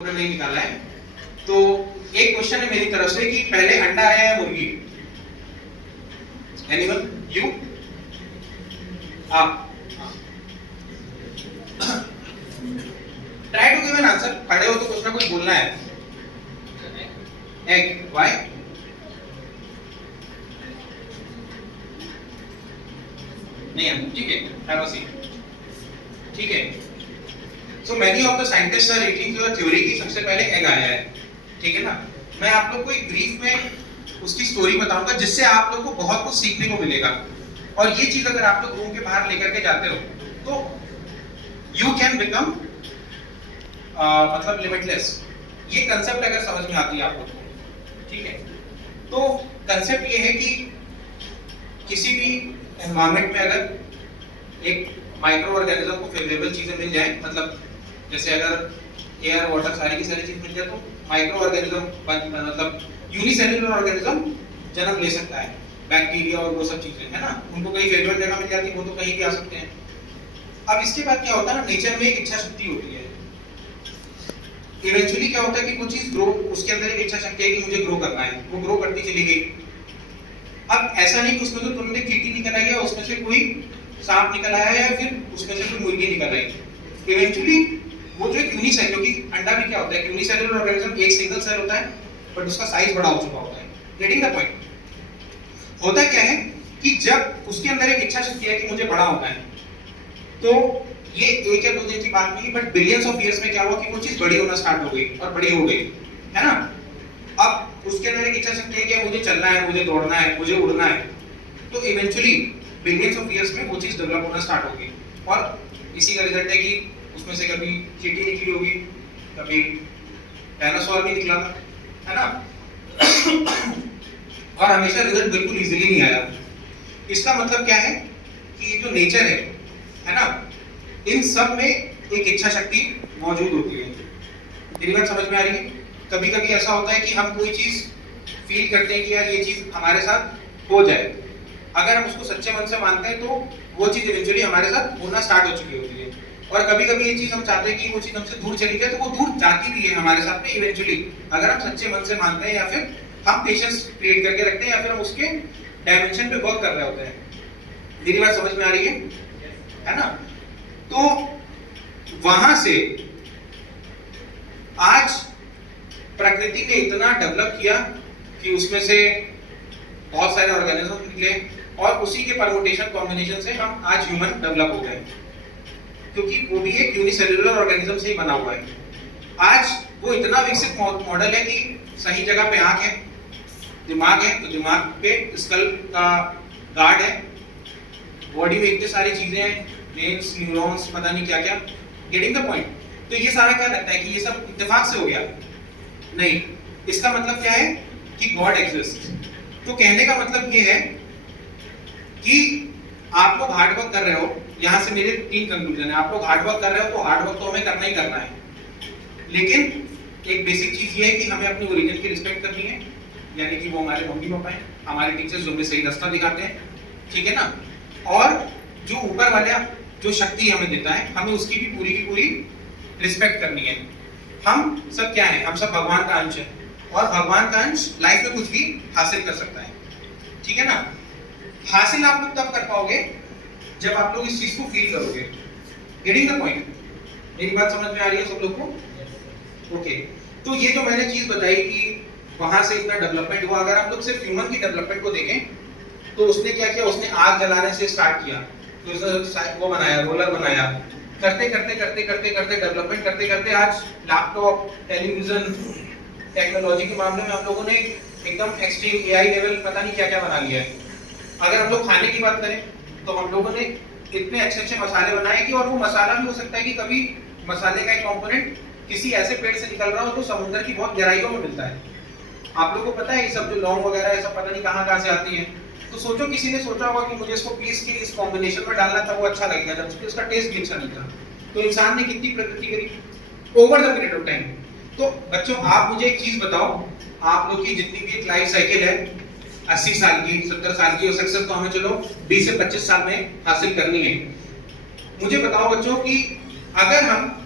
नहीं निकाला है। तो एक क्वेश्चन है मेरी तरफ से कि पहले अंडा आया है मुर्गी? एनीवन? यू? आप? Try to give an answer. खड़े हो तो कुछ ना कुछ बोलना है। एग। व्हाई? नहीं, ठीक है, हैव अ सीट। ठीक है। So many of the scientists are eating your theory की सबसे पहले एग आया है, ठीक है ना। मैं आप लोग को एक ब्रीफ में उसकी स्टोरी बताऊंगा जिससे आप लोग को बहुत कुछ सीखने को मिलेगा। और ये चीज अगर आप लोग रूम के बाहर लेकर के जाते हो तो यू कैन बिकम मतलब लिमिटलेस। ये कंसेप्ट अगर समझ में आती है आप लोग को, ठीक है। तो कंसेप्ट ये है कि किसी भी एनवायरनमेंट में अगर एक माइक्रो ऑर्गेनिज्म को फेवरेबल चीजें मिल जाए, मतलब जैसे अगर एयर वाटर सारी की सारी चीज मिल जाए तो माइक्रो ऑर्गेनिज्म मतलब यूनिसेल्युलर ऑर्गेनिज्म जन्म ले सकता है। बैक्टीरिया और वो सब चीजें है ना, उनको कहीं फेवरेट जगह मिल जाती है, वो तो कहीं भी आ सकते हैं। अब इसके बाद क्या होता है ना, नेचर में एक इच्छा शक्ति होती है। इवेंचुअली क्या होता है कि कुछ चीज ग्रो, उसके अंदर एक इच्छा शक्ति है कि मुझे ग्रो करना है, वो ग्रो करती चली गई। अब ऐसा नहीं कि उसमें तो तुमने चींटी निकल आई है, उसमें से कोई सांप निकल आया है या फिर उसमें से कोई मुर्गी निकल आई। इवेंचुअली वो जो एक यूनिसेल, क्योंकि अंडा भी क्या होता है, यूनिसेलुलर ऑर्गेनिज्म एक सिंगल सेल होता है बट उसका साइज बड़ा हो चुका होता है। Getting the point? होता क्या है कि जब उसके अंदर एक इच्छा शक्ति है कि मुझे बड़ा होना है, तो ये एक या दो दिन की बात नहीं, बट बिलियंस ऑफ इयर्स में क्या हुआ कि वो चीज बड़ी होना स्टार्ट हो गई और बड़ी हो गई, है ना। अब उसके अंदर एक इच्छा शक्ति है कि मुझे चलना है, मुझे दौड़ना है, मुझे उड़ना है, तो इवेंचुअली बिलियंस ऑफ इयर्स में वो चीज डेवलप होना स्टार्ट होगी। और इसी का रिजल्ट है कि उसमें से कभी चींटी निकली होगी, कभी डायनासोर भी निकला था, है ना। और हमेशा रिजल्ट बिल्कुल इजीली नहीं आया। इसका मतलब क्या है कि जो नेचर है ना, इन सब में एक इच्छा शक्ति मौजूद होती है। मेरी बात समझ में आ रही है? कभी कभी ऐसा होता है कि हम कोई चीज फील करते हैं कि यार ये चीज हमारे साथ हो जाए, अगर हम उसको सच्चे मन से मानते हैं तो वो चीज इवेंचुअली हमारे साथ होना स्टार्ट हो चुकी होती है। और कभी कभी ये चीज हम चाहते हैं कि वो चीज हमसे दूर चली जाए, तो वो दूर जाती भी है हमारे साथ में इवेंचुअली, अगर हम सच्चे मन से मानते हैं या फिर हम पेशेंस क्रिएट करके रखते हैं या फिर हम उसके डायमेंशन पे वर्क कर रहे होते हैं। मेरी बात समझ में आ रही है ना। तो वहां से आज प्रकृति ने इतना डेवलप किया कि उसमें से बहुत सारे ऑर्गेनिज्म निकले और उसी के परमुटेशन कॉम्बिनेशन से हम आज ह्यूमन डेवलप हो गए, क्योंकि वो भी एक यूनिसेल्युलर ऑर्गेनिज्म से ही बना हुआ है। आज वो इतना विकसित मॉडल है कि सही जगह पे आंख है, दिमाग है, तो दिमाग पे स्कल का गार्ड है, बॉडी में इतनी सारी चीजें हैं, ब्रेन्स, न्यूरॉन्स, पता नहीं क्या क्या। Getting the point? तो ये सारा क्या लगता है कि ये सब इत्तेफाक से हो गया? नहीं। इसका मतलब क्या है कि गॉड एग्जिस्ट। तो कहने का मतलब ये है कि आप लोग हार्ड वर्क कर रहे हो। यहां से मेरे तीन कंक्लूजन है। आप लोग हार्ड वर्क कर रहे हो तो हार्ड वर्क तो हमें करना ही करना है, लेकिन एक बेसिक चीज ये है कि हमें अपने ओरिजिन की रिस्पेक्ट करनी है, यानी कि वो हमारे मम्मी पापा हैं, हमारे टीचर्स जो हमें सही रास्ता दिखाते हैं, ठीक है ना। और जो ऊपर वाला जो शक्ति हमें देता है, हमें उसकी भी पूरी की पूरी रिस्पेक्ट करनी है। हम सब क्या है? हम सब भगवान का अंश है, और भगवान का अंश लाइफ में कुछ भी हासिल कर सकता है, ठीक है ना। हासिल आप लोग तब कर पाओगे जब आप लोग इस चीज को फील करोगे। Getting the point? मेरी बात समझ में आ रही है सब लोग को? ओके। तो ये जो मैंने चीज बताई कि वहां से इतना डेवलपमेंट हुआ, अगर हम लोग सिर्फ ह्यूमन की डेवलपमेंट को देखें तो उसने क्या किया? उसने आग जलाने से स्टार्ट किया, तो उसने वो बनाया, रोलर बनाया, करते करते करते करते करते डेवलपमेंट करते करते आज लैपटॉप, टेलीविजन, टेक्नोलॉजी के मामले में हम लोगों ने एकदम एक्सट्रीम एआई लेवल पता नहीं क्या क्या बना लिया है। अगर हम लोग खाने की बात करें तो हम लोगों ने इतने अच्छे अच्छे मसाले बनाए कि, और वो मसाला भी हो सकता है कि कभी मसाले का एक कंपोनेंट किसी ऐसे पेड़ से निकल रहा हो तो समुद्र की बहुत गहराइयों में मिलता है। आप लोगों को पता है ये सब जो लौंग वगैरह है सब पता नहीं कहाँ से आती है। तो सोचो किसी ने सोचा होगा कि मुझे इसको पीस के इस कॉम्बिनेशन में डालना था, वो अच्छा लगेगा, जबकि उसका टेस्ट भी अच्छा नहीं था। तो इंसान ने कितनी प्रगति करी over the period of time. तो बच्चों आप मुझे एक चीज बताओ, आप लोग की जितनी भी एक लाइफ साइकिल है 80 साल की, 70 साल की, और सक्सेस तो हमें चलो 20 से 25 साल में हासिल करनी है। मुझे बताओ बच्चों कि अगर हम